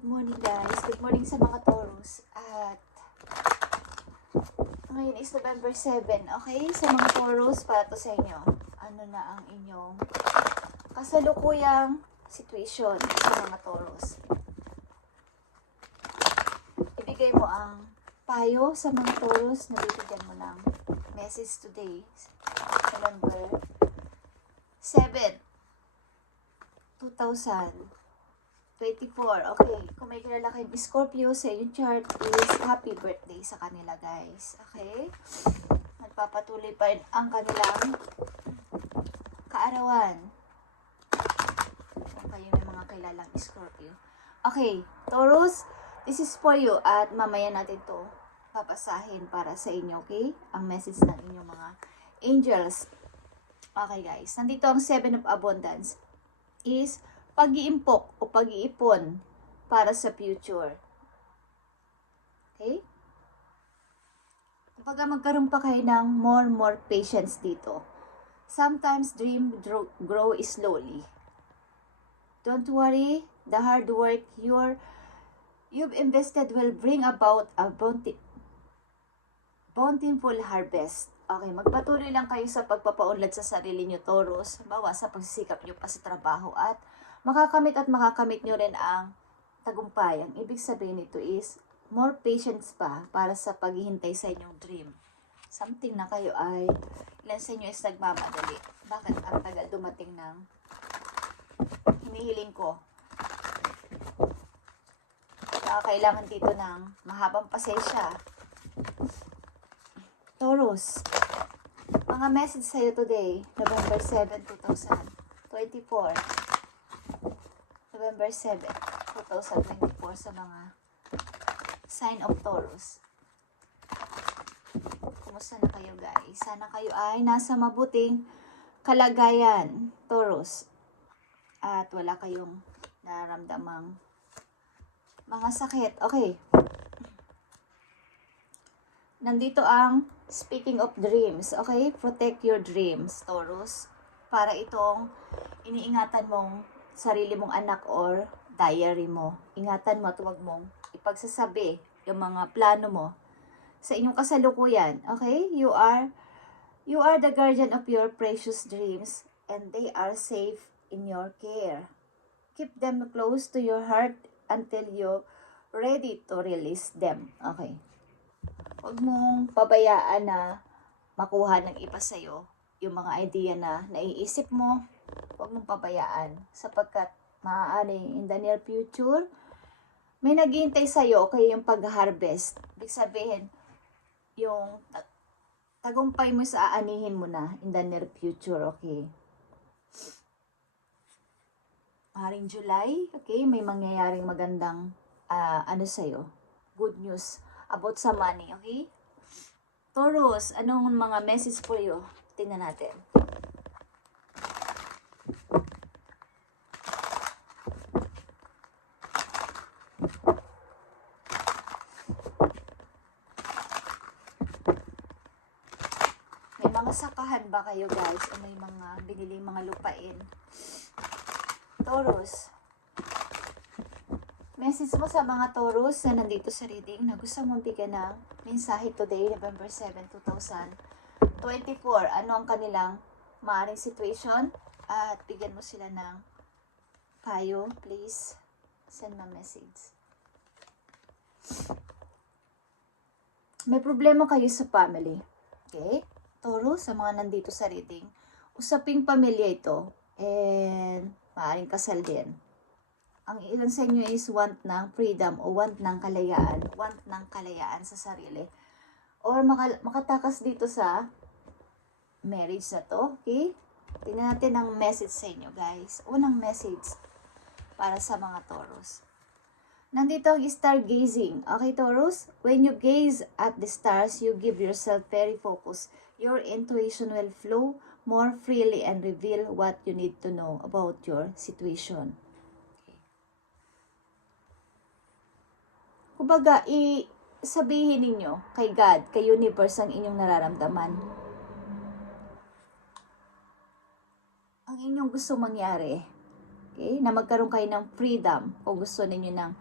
Good morning guys. Good morning sa mga Taurus. At ngayon is November 7. Okay? Sa mga Taurus, para to sa inyo. Ano na ang inyong kasalukuyang situation sa mga Taurus. Ibigay mo ang payo sa mga Taurus na bibigyan mo ng message today. November 7, 2024. Okay. Kung may kilala kayong Scorpio sa inyong chart is happy birthday sa kanila, guys. Okay? Nagpapatuloy pa rin ang kanilang kaarawan. Kung kayo may mga kilalang Scorpio. Okay. Taurus, this is for you. At mamaya natin to papasahin para sa inyo, okay? Ang message ng inyong mga angels. Okay, guys. Nandito ang 7 of Abundance is pag-iimpok o pag-iipon para sa future. Okay? Kapag magkaroon pa kayo ng more patience dito. Sometimes dream grow slowly. Don't worry, the hard work you've invested will bring about a bountiful harvest. Okay, magpatuloy lang kayo sa pagpapaunlad sa sarili nyo, Taurus. Bawa sa pagsisikap nyo pa sa trabaho at makakamit nyo rin ang tagumpay. Ang ibig sabihin nito is more patience pa para sa paghihintay sa inyong dream. Something na kayo ay ilan sa inyo is nagmamadali. Bakit ang tagal dumating ng hinihiling ko? Kailangan dito ng mahabang pasensya. Taurus, mga message sa'yo today, November 7, 2024. November 7, 2024 sa mga sign of Taurus. Kumusta na kayo, guys? Sana kayo ay nasa mabuting kalagayan, Taurus. At wala kayong nararamdamang mga sakit. Okay. Nandito ang speaking of dreams. Okay? Protect your dreams, Taurus. Para itong iniingatan mong sarili mong anak or diary mo. Ingatan mo at huwag mong ipagsasabi yung mga plano mo sa inyong kasalukuyan. Okay? You are the guardian of your precious dreams and they are safe in your care. Keep them close to your heart until you're ready to release them. Okay? Huwag mong pabayaan na makuha ng iba sa'yo yung mga idea na naiisip mo. Huwag mong pabayaan sapagkat maaari in the near future may naghihintay sa'yo kaya yung pag-harvest. Ibig sabihin, yung tagumpay mo sa aanihin mo na in the near future, okay? Maring July, okay? May mangyayaring magandang sa'yo. Good news about sa money, okay? Taurus, anong mga message for you? Tingnan natin. May mga sakahan ba kayo, guys? O may mga biniling mga lupain? Taurus, message mo sa mga Taurus na nandito sa reading na gusto mong bigyan ng mensahe today, November 7, 2024. Ano ang kanilang maaaring situation? At bigyan mo sila ng payo. Please send my message. May problema kayo sa family. Okay? Taurus, sa mga nandito sa reading, usaping pamilya ito and maaaring kasal din. Ang ilan sa inyo is want ng freedom o want ng kalayaan sa sarili. Or makatakas dito sa marriage na to. Okay? Tingnan natin ang message sa inyo, guys. Unang message para sa mga Taurus. Nandito ang stargazing. Okay, Taurus? When you gaze at the stars, you give yourself very focus. Your intuition will flow more freely and reveal what you need to know about your situation. Kumbaga, sabihin ninyo kay God, kay universe ang inyong nararamdaman. Ang inyong gusto mangyari. Okay? Na magkaroon kayo ng freedom kung gusto ninyo ng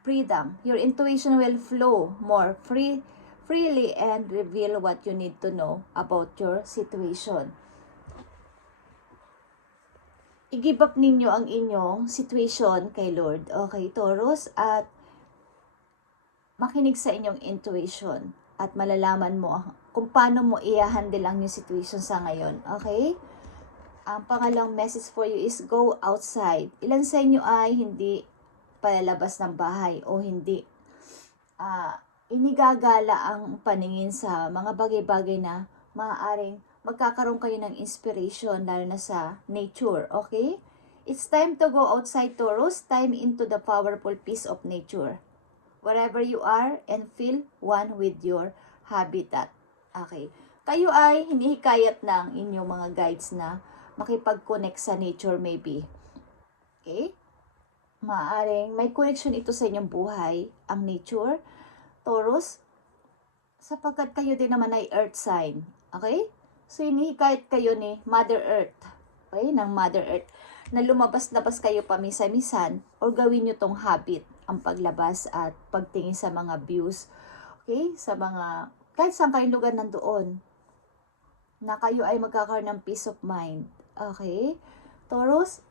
freedom. Your intuition will flow more freely and reveal what you need to know about your situation. I-give up ninyo ang inyong situation kay Lord. Okay, Taurus, at makinig sa inyong intuition at malalaman mo kung paano mo i-handle ang yung situation sa ngayon. Okay? Ang pangalang message for you is go outside. Ilan sa inyo ay hindi palalabas ng bahay o hindi inigagala ang paningin sa mga bagay-bagay na maaaring magkakaroon kayo ng inspiration lalo na sa nature, okay? It's time to go outside, Taurus. Time into the powerful peace of nature. Wherever you are and feel one with your habitat. Okay. Kayo ay hinihikayat ng inyong mga guides na makipag-connect sa nature maybe. Okay? Maaaring may connection ito sa inyong buhay, ang nature, Taurus, sapagkat kayo din naman ay earth sign. Okay? So, hinihikayat kayo ni Mother Earth. Okay? Ng Mother Earth. Na lumabas-labas kayo pamisa-misan or gawin nyo tong habit, ang paglabas at pagtingin sa mga views. Okay? Sa mga, kahit saan kayong lugar nandoon, na kayo ay magkakaroon ng peace of mind. Okay? Taurus,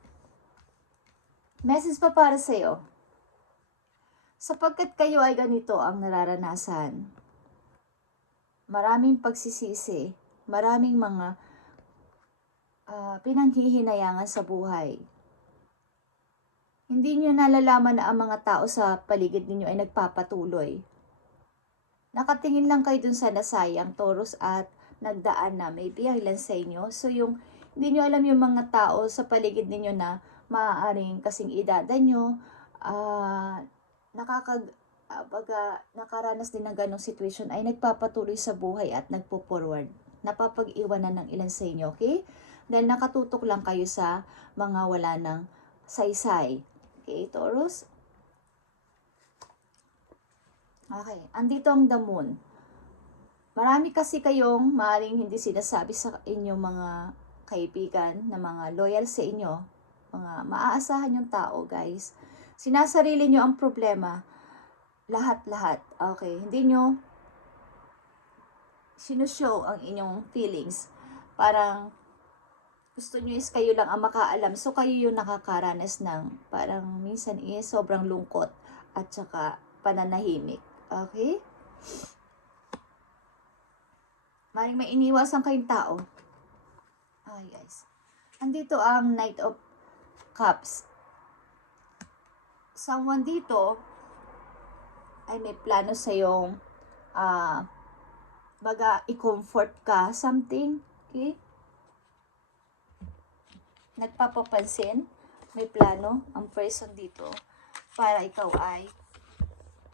message pa para sa'yo. Sapagkat kayo ay ganito ang nararanasan, maraming pagsisisi, maraming mga pinanghihinayangan sa buhay. Hindi nyo nalalaman na ang mga tao sa paligid ninyo ay nagpapatuloy. Nakatingin lang kayo dun sa nasayang, Taurus, at nagdaan na maybe ang ilan sa inyo. So yung hindi nyo alam yung mga tao sa paligid ninyo na maaaring kasing edada nyo, nakaranas din ng ganong situation ay nagpapatuloy sa buhay at nagpo-forward. Napapag-iwanan ng ilan sa inyo, okay? Dahil nakatutok lang kayo sa mga wala ng saysay. Okay, Taurus? Okay, andito ang the moon. Marami kasi kayong maaaring hindi sinasabi sa inyong mga kaibigan na mga loyal sa inyo, mga maaasahan yung tao, guys. Sinasarili nyo ang problema, lahat-lahat. Okay, hindi nyo sinushow ang inyong feelings. Parang gusto nyo is kayo lang ang makaalam. So, kayo yung nakakaranas ng parang minsan sobrang lungkot at saka pananahimik. Okay? Maring may iniwasan kayong tao. Ay, guys. Andito ang Knight of Cups. Someone dito ay may plano sa yung baga i-comfort ka something. Okay? Nagpapapansin, may plano ang person dito para ikaw ay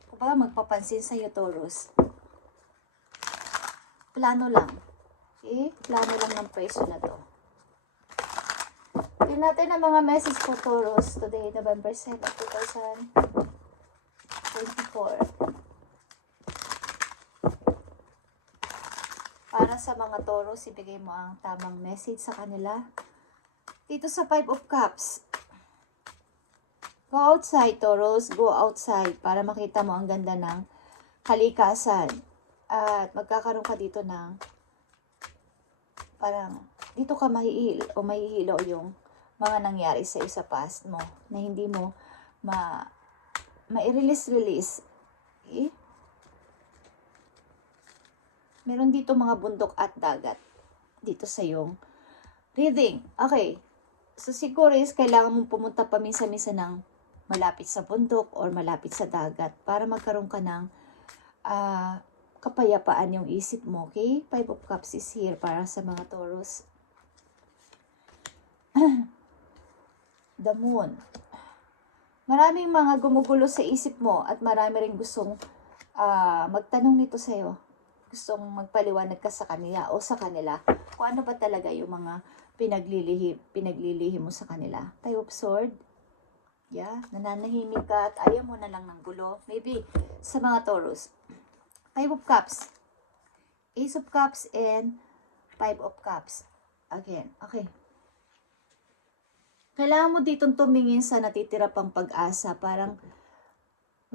kumbaga magpapansin sa iyo, Taurus. Plano lang. Okay? Plano lang ng person na to. Tingnan natin ang mga message for Taurus today, November 7, 2024. Para sa mga Taurus, ibigay mo ang tamang message sa kanila. Dito sa 5 of Cups. Go outside, Taurus. Go outside para makita mo ang ganda ng kalikasan. At magkakaroon ka dito ng parang dito ka mahihilo yung mga nangyari sa iyo sa past mo na hindi mo ma-release. Okay? Meron dito mga bundok at dagat dito sa iyong reading. Okay. So, siguro is kailangan mong pumunta paminsan-minsan ng malapit sa bundok or malapit sa dagat para magkaroon ka ng kapayapaan yung isip mo. Okay? 5 of Cups is here para sa mga Taurus. The Moon. Maraming mga gumugulo sa isip mo at marami rin gustong magtanong nito sa'yo. Gustong magpaliwanag ka sa kanila o sa kanila kung ano ba talaga yung mga pinaglilihim mo sa kanila. 5 of Swords. Yeah, nananahimik ka at ayaw mo na lang ng gulo. Maybe sa mga Taurus. 5 of Cups. Ace of Cups and 5 of Cups. Again, okay. Kailangan mo ditong tumingin sa natitira pang pag-asa. Parang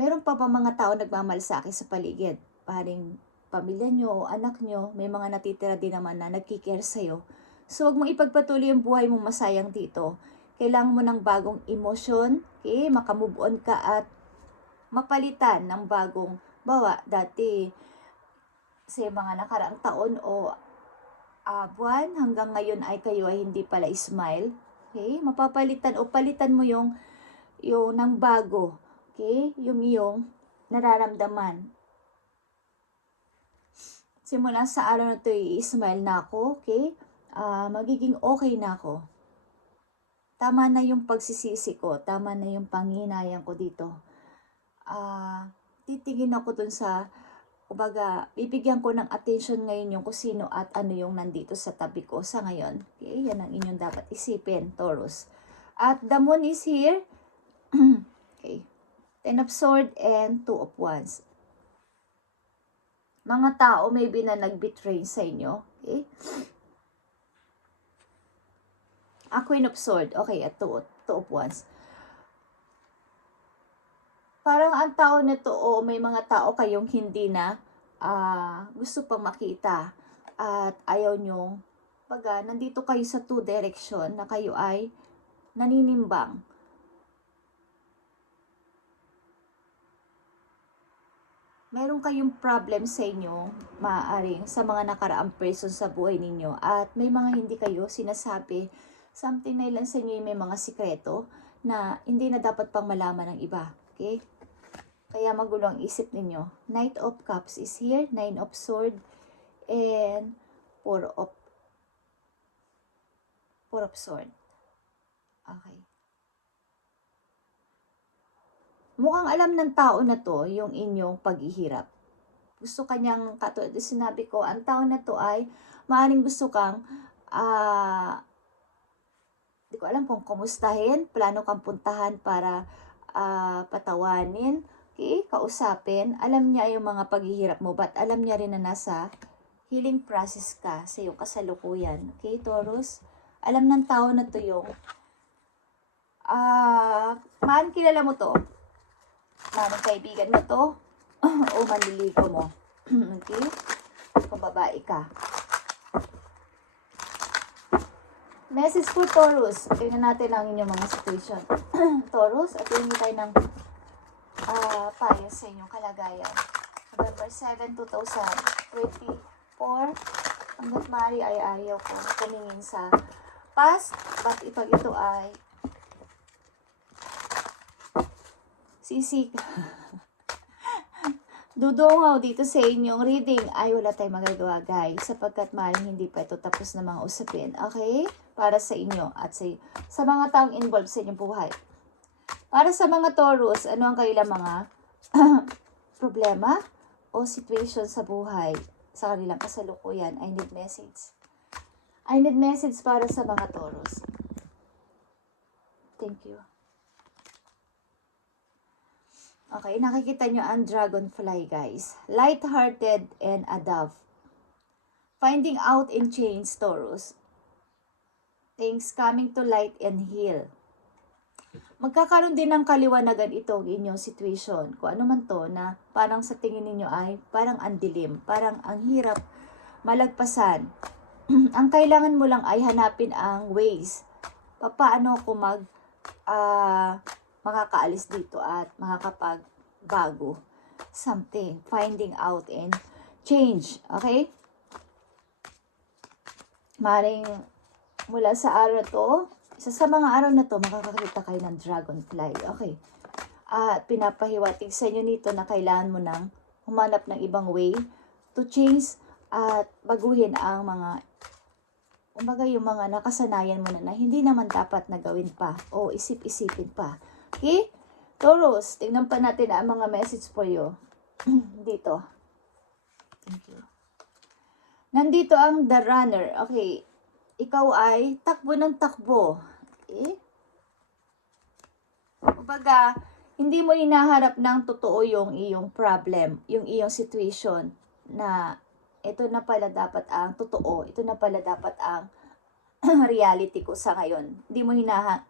Meron pa ba mga tao nagmamalasakit sa paligid? Paring pamilya nyo o anak nyo, may mga natitira din naman na nagkikare sa'yo. So, huwag mong ipagpatuloy ang buhay mong masayang dito. Kailangan mo ng bagong emosyon, okay? Makamove on ka at mapalitan ng bagong bawa. Dati, sa mga nakaraang taon o buwan, hanggang ngayon ay kayo ay hindi pala smile. Okay? Mapapalitan o palitan mo yung ng bago. Okay? Yung iyong nararamdaman. Simula sa araw na ito, i-smile na ako. Okay? Magiging okay na ako. Tama na yung pagsisisi ko. Tama na yung panghinayang ko dito. Titingin ako dun sa, kumbaga, bibigyan ko ng attention ngayon yung kung sino at ano yung nandito sa tabi ko sa ngayon. Okay? Yan ang inyong dapat isipin, Taurus. At the moon is here. Okay. 10 of Swords and 2 of Wands. Mga tao maybe na nag-betray sa inyo. Okay? Queen of Swords. Okay, at 2 of Wands. Parang ang tao nito o may mga tao kayong hindi na gusto pang makita at ayaw nyong nandito kayo sa 2 direction na kayo ay naninimbang. Meron kayong problem sa inyo, maaaring sa mga nakaraang person sa buhay ninyo at may mga hindi kayo sinasabi, something na ilan sa inyo may mga sikreto na hindi na dapat pang malaman ng iba. Okay? Kaya magulo ang isip ninyo. Knight of Cups is here, 9 of Swords, and 4 of Swords. Okay. Mukhang alam ng tao na to yung inyong paghihirap. Gusto kanyang, katulad sinabi ko, ang tao na to ay maaaring gusto kang, di ko alam kung kumustahin, plano kang puntahan para patawanin, okay, kausapin. Alam niya yung mga paghihirap mo, but alam niya rin na nasa healing process ka sa iyong kasalukuyan. Okay, Taurus? Alam ng tao na to yung, maan kilala mo to? Manong kaibigan mo to o manliligaw mo. Okay? Kung babae ka. Message for Taurus. Tingnan natin ang inyong mga situation. Taurus, at tingnan tayo ng payo sa inyong kalagayan. November 7, 2024. Hanggat maaari ay ayaw ko tumingin sa past, but ipag ito ay sisik. Dudungaw dito sa inyong reading ay wala tayong magagawa, guys, sapagkat maaaring hindi pa ito tapos na mga usapin. Okay? Para sa inyo at sa mga taong involved sa inyong buhay. Para sa mga Taurus, ano ang kailang mga problema o situation sa buhay sa kanilang kasalukuyan? I need message. I need message para sa mga Taurus. Thank you. Okay, nakikita nyo ang dragonfly, guys. Light-hearted and a dove. Finding out in change, Taurus. Things coming to light and heal. Magkakaroon din ng kaliwanagan itong inyong situation. Kung ano man to na parang sa tingin ninyo ay parang andilim, parang ang hirap malagpasan. Ang kailangan mo lang ay hanapin ang ways. Paano ako makakaalis dito at makakapagbago something, finding out and change. Okay? Maring mula sa araw to, isa sa mga araw na to, makakakita kayo ng dragonfly. Okay? At pinapahiwatig sa inyo nito na kailangan mo nang humanap ng ibang way to change at baguhin ang mga yung mga nakasanayan mo na hindi naman dapat na gawin pa o isip-isipin pa. Okay? Taurus, tingnan pa natin ang mga message for you. Dito. Thank you. Nandito ang The Runner. Okay. Ikaw ay takbo ng takbo. Okay? Kumbaga, hindi mo hinaharap ng totoo yung iyong problem, yung iyong situation na ito na pala dapat ang totoo, ito na pala dapat ang reality ko sa ngayon. Hindi mo hinaharap.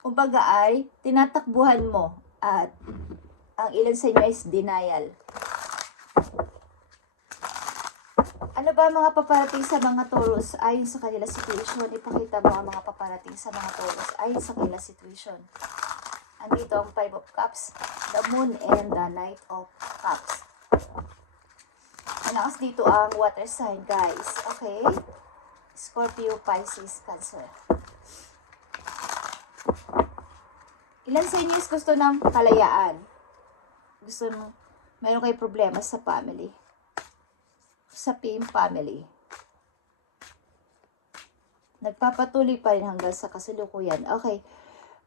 kumbaga ay tinatakbuhan mo at ang ilan sa inyo is denial. Ano ba mga paparating sa mga Taurus ayon sa kanila situation? Ipakita mo ang mga paparating sa mga Taurus ayon sa kanila situation. Andito ang 5 of Cups, the Moon, and the Knight of Cups. Malakas dito ang water sign, guys. Okay? Scorpio, Pisces, Cancer. Ilan sa inyo is gusto ng kalayaan? Gusto mo, meron kayo problema sa family. Sa family. Nagpapatuloy pa rin hanggang sa kasalukuyan. Okay.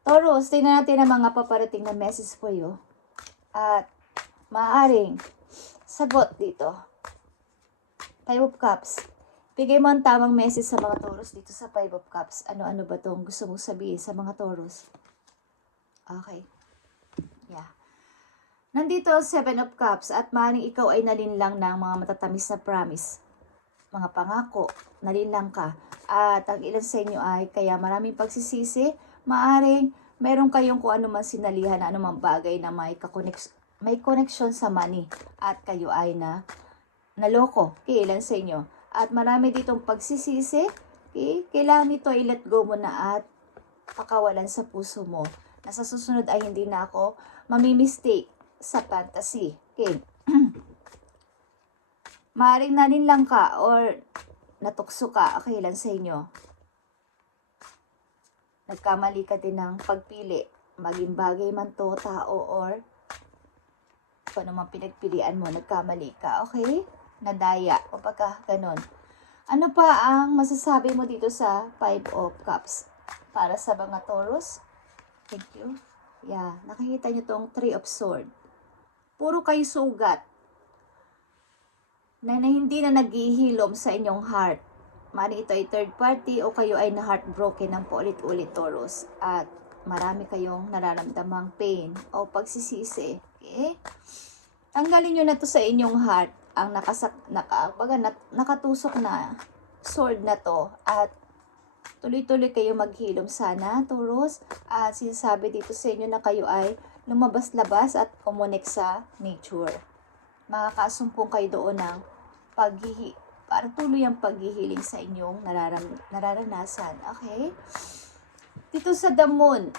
Taurus, tingnan natin ang mga paparating na message for you. At maaaring sagot dito. 5 of Cups. Bigay mo ang tamang message sa mga Taurus dito sa 5 of Cups. Ano-ano ba itong gusto mong sabihin sa mga Taurus? Okay. Yeah. Nandito ang 7 of Cups at maaaring ikaw ay nalinlang ng mga matatamis na promise. Mga pangako, nalinlang ka. At ang ilan sa inyo ay kaya maraming pagsisisi, maaaring meron kayong kung ano man sinalihan na anumang bagay na may connection sa money. At kayo ay naloko. Okay, ilan sa inyo. At marami ditong pagsisisi. Okay, kailangan ito ay let go mo na at pakawalan sa puso mo. Na sa susunod ay hindi na ako mamimistake sa fantasy. Okay. Maaaring nalinlang ka or natukso ka. Okay, ilan sa inyo. Nagkamali ka din ng pagpili. Maging bagay man to, tao, or kung ano man pinagpilian mo, nagkamali ka. Okay? Nadaya. O pagka ganon. Ano pa ang masasabi mo dito sa 5 of Cups? Para sa mga Taurus? Thank you. Yeah. Nakikita nyo tong 3 of Swords. Puro kayo sugat. Na hindi na naghihilom sa inyong heart. Mari ito ay third party o kayo ay na-heartbroken ng paulit-ulit, Taurus. At marami kayong nararamdamang pain o pagsisisi. Okay? Tanggalin nyo na to sa inyong heart ang nakatusok na sword na to. At tuloy-tuloy kayo maghilom sana, Taurus. At sinasabi dito sa inyo na kayo ay lumabas-labas at kumonek sa nature. Makakasumpong kayo doon ng para tuloy ang paghihiling sa inyong nararanasan. Okay? Dito sa The Moon,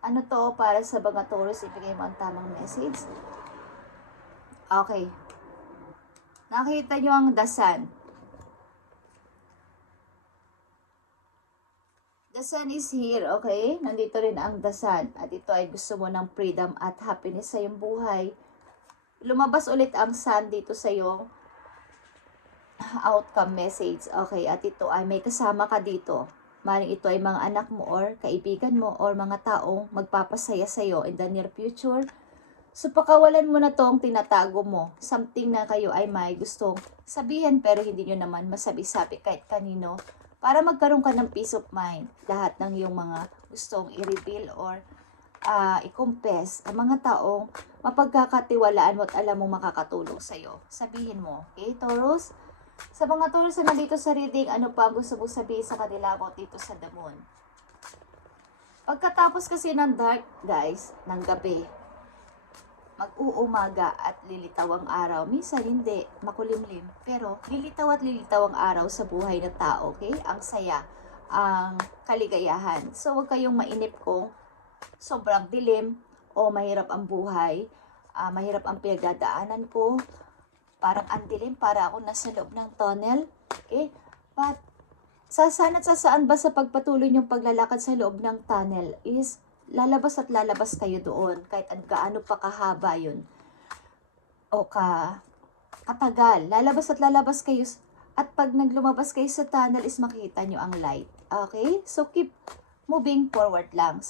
ano to para sa mga Taurus? Ibigay mo ang tamang message. Okay. Nakita nyo ang The Sun. The Sun is here, okay? Nandito rin ang The Sun. At ito ay gusto mo ng freedom at happiness sa iyong buhay. Lumabas ulit ang Sun dito sa iyong outcome message. Okay, at ito ay may kasama ka dito. Maring ito ay mga anak mo or kaibigan mo or mga taong magpapasaya sa iyo in the near future. So, pakawalan mo na tong tinatago mo. Something na kayo ay may gustong sabihin pero hindi nyo naman masabi-sabi kahit kanino. Para magkaroon ka ng peace of mind. Lahat ng iyong mga gustong i-reveal or i-confess ang mga taong mapagkakatiwalaan mo at alam mo makakatulong sa iyo. Sabihin mo. Okay, Taurus? Sa mga Taurus na nandito sa reading, ano pa gusto mo sabihin sa kanila about dito sa The Moon? Pagkatapos kasi ng dark, guys, ng gabi, mag-uumaga at lilitaw ang araw. Minsan hindi, makulimlim. Pero lilitaw at lilitaw ang araw sa buhay ng tao, okay? Ang saya, ang kaligayahan. So, huwag kayong mainip kung sobrang dilim o mahirap ang buhay, mahirap ang pinagdadaanan ko, parang ang dilim, para ako nasa loob ng tunnel. Okay? But, saan at saan ba sa pagpatuloy niyong paglalakad sa loob ng tunnel is lalabas at lalabas kayo doon kahit gaano pa kahaba yun o katagal. Lalabas at lalabas kayo at pag naglumabas kayo sa tunnel is makita nyo ang light. Okay? So, keep moving forward lang.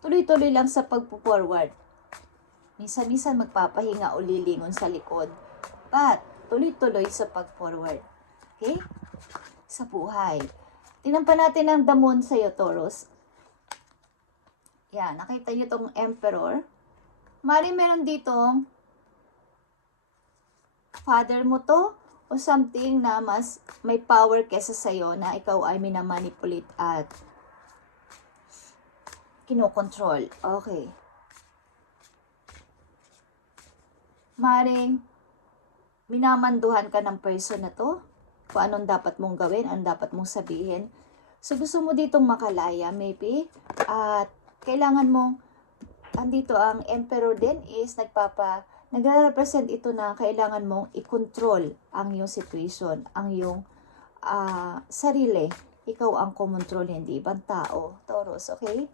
Tuloy-tuloy lang sa pagpo-forward. Minsan-minsan magpapahinga o lilingon sa likod. But, tuloy-tuloy sa pag-forward. Okay? Sa buhay. Tingnan pa natin ang The Moon sa'yo, Taurus. Yan, nakita nyo itong Emperor. Meron ditong father mo to o something na mas may power kesa sa'yo na ikaw ay minamanipulate at kinokontrol. Okay. Maring minamanduhan ka ng person na to, kung anong dapat mong gawin, anong dapat mong sabihin. So, gusto mo ditong makalaya, maybe. At kailangan mong, andito ang emperor din is nagre-represent ito na kailangan mong i-control ang iyong situation, ang iyong sarili. Ikaw ang kumontrol, hindi ibang tao. Taurus, okay?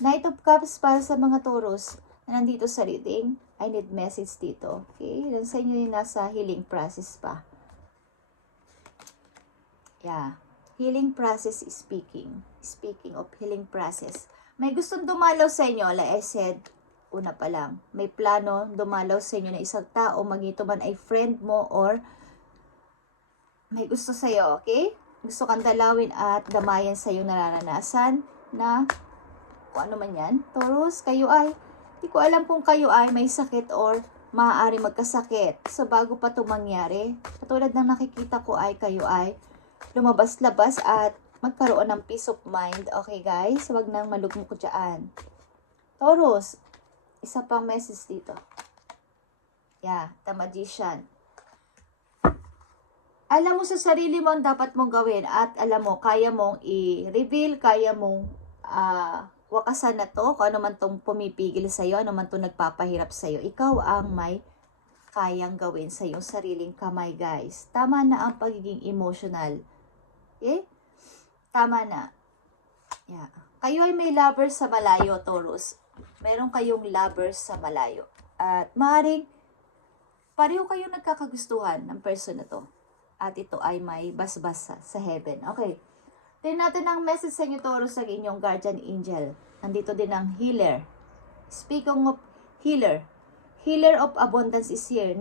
Knight of Cups para sa mga Taurus na nandito sa reading. I need message dito. Okay? Yan sa inyo yung nasa healing process pa. Yeah. Healing process is speaking. Speaking of healing process. May gustong dumalaw sa inyo, like I said, una pa lang. May plano dumalaw sa inyo na isang tao, maging ito man ay friend mo or may gusto sa'yo, okay? Gusto kang dalawin at damayan sa iyong nararanasan na kung ano man yan. Taurus, kayo ay, hindi ko alam kung kayo ay may sakit or maaari magkasakit. So, bago pa ito mangyari, katulad ng nakikita ko ay kayo ay lumabas-labas at magkaroon ng peace of mind. Okay, guys? Huwag nang malugmok ko dyan. Taurus, isa pang message dito. Yeah, the Magician. Alam mo sa sarili mo ang dapat mong gawin at alam mo, kaya mong i-reveal, kaya mong wakasan na to, kung ano man tong pumipigil sa'yo, ano man tong nagpapahirap sa'yo. Ikaw ang may kayang gawin sa iyong sariling kamay, guys. Tama na ang pagiging emotional. Okay? Tama na. Yeah. Kayo ay may lovers sa malayo, Taurus. Meron kayong lovers sa malayo. At maaaring pareho kayong nagkakagustuhan ng person na to. At ito ay may basbas sa heaven. Okay. Tingnan natin ang message sa inyo, Taurus, sa inyong guardian angel. Nandito din ang healer. Speaking of healer, healer of abundance is here.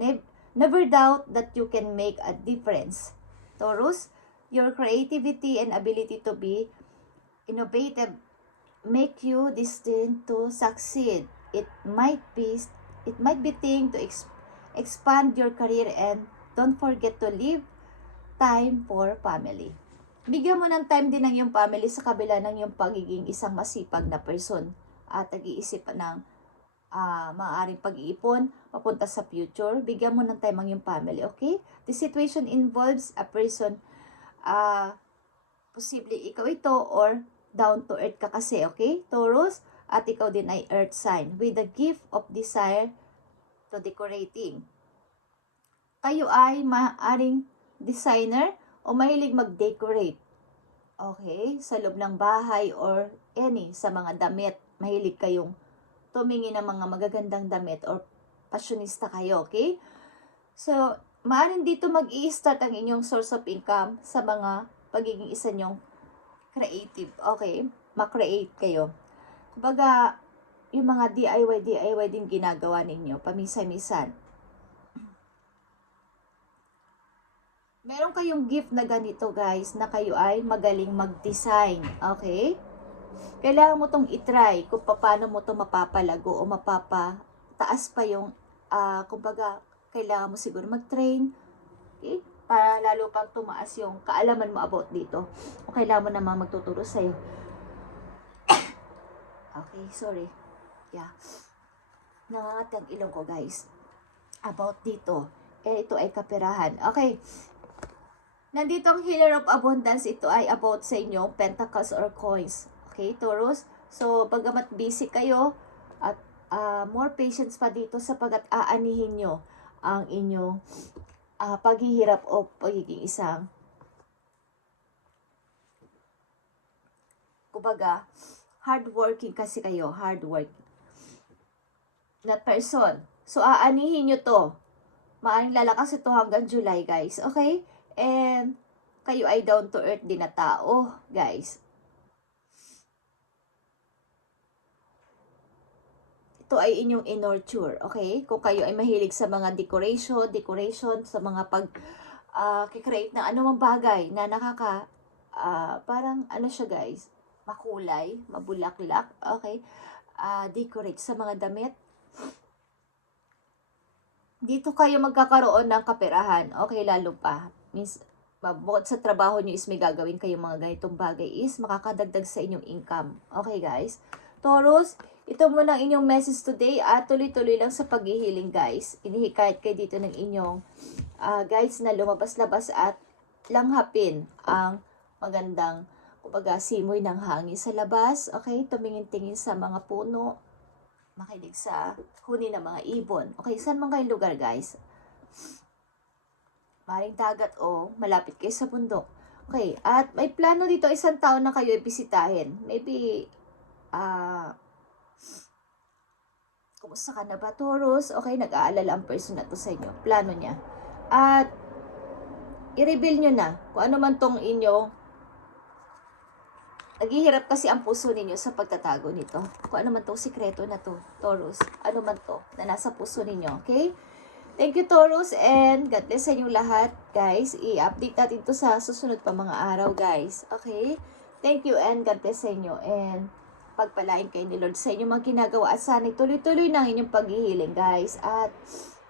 Never doubt that you can make a difference. Taurus, your creativity and ability to be innovative make you destined to succeed. It might be thing to expand your career and don't forget to leave time for family. Bigyan mo ng time din ng iyong family sa kabila ng iyong pagiging isang masipag na person at nag-iisip ng maaaring pag-iipon papunta sa future. Bigyan mo ng time ang iyong family, okay? The situation involves a person, posible ikaw ito or down to earth ka kasi, okay? Taurus, at ikaw din ay earth sign with the gift of desire to decorating. Kayo ay maaaring designer o mahilig mag-decorate. Okay? Sa loob ng bahay or sa mga damit. Mahilig kayong tumingin ng mga magagandang damit or fashionista kayo. Okay? So, maaaring dito mag-i-start ang inyong source of income sa mga pagiging isa nyong creative. Okay? Ma-create kayo. Kumbaga, yung mga DIY din ginagawa ninyo, pamisa-misan. Meron kayong gift na ganito, guys, na kayo ay magaling mag-design. Okay? Kailangan mo tong itry kung paano mo to mapapalago o mapapataas pa yung, kumbaga, kailangan mo siguro mag-train. Okay? Para lalo pang tumaas yung kaalaman mo about dito. O kailangan mo naman magtuturo sa'yo. Okay, sorry. Yeah. Nangangat ang ilong ko, guys. About dito. Ito ay kaperahan. Okay. Nandito ang Healer of Abundance. Ito ay about sa inyo, pentacles or coins. Okay, Taurus? So, bagamat busy kayo, at more patience pa dito sapagkat aanihin nyo ang inyong paghihirap o pagiging isang, kumbaga, hardworking kasi kayo, hardworking na person. So, aanihin nyo to. Maaring lalakas ito hanggang July, guys. Okay? And, kayo ay down to earth din na tao, guys. Ito ay inyong in-nurture, okay? Kung kayo ay mahilig sa mga decoration, sa mga kikreate ng anumang bagay na parang ano siya, guys, makulay, mabulaklak, okay? Decorate sa mga damit. Dito kayo magkakaroon ng kaperahan, okay, lalo pa. Means, bukod sa trabaho nyo is may gagawin kayong mga ganitong bagay is makakadagdag sa inyong income. Okay, guys? Taurus, ito muna ang inyong message today at tuloy-tuloy lang sa paghihiling guys. Inihikayat kayo dito ng inyong guys na lumabas-labas at langhapin ang magandang kumbaga simoy ng hangin sa labas. Okay, tumingin-tingin sa mga puno, makinig sa huni ng mga ibon. Okay, saan man kayong lugar guys? Maring dagat o malapit kayo sa bundok. Okay, at may plano dito isang taon na kayo ibisitahin. Maybe, kumusta ka na ba, Taurus? Okay, nag-aalala ang person na to sa inyo. Plano niya. At, i-reveal nyo na kung ano man tong inyo. Naghihirap kasi ang puso ninyo sa pagtatago nito. Kung ano man tong sikreto na to, Taurus. Ano man to na nasa puso ninyo. Okay? Thank you, Taurus, and God bless sa inyong lahat, guys. I-update natin to sa susunod pa mga araw, guys. Okay? Thank you, and God bless sa inyo. And pagpalain kayo ni Lord sa inyong mga ginagawa. At sana tuloy-tuloy na inyong paghihiling, guys. At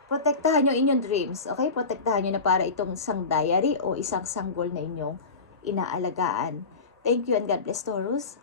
protektahan nyo inyong dreams. Okay? Protektahan nyo na para itong isang diary o isang sanggol na inyong inaalagaan. Thank you, and God bless, Taurus.